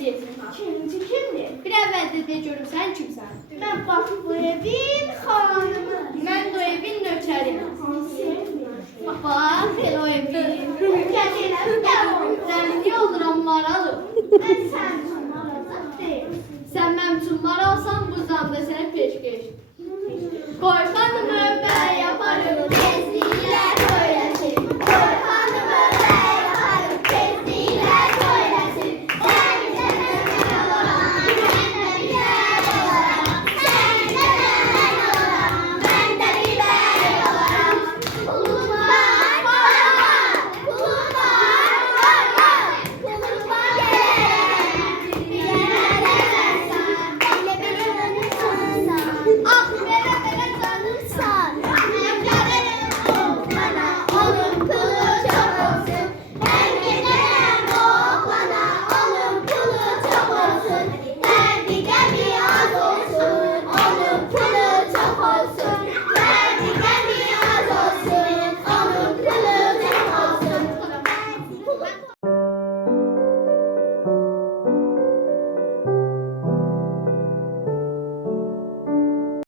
ikincisi. İkinci kimdir? Bir əvvəldə de görüm sən kimsən? Ben bak bu evin hanımı. Mən də o evin nökəriyəm. Hansı evin? Bax, elə o evin. Gəlirəm, gəl oğlum. Zəmini oluram maralı. Ben sen maraqlı değilim. Sən mənim üçün maralsan, bu zamda sənə peşkeş. Qoyma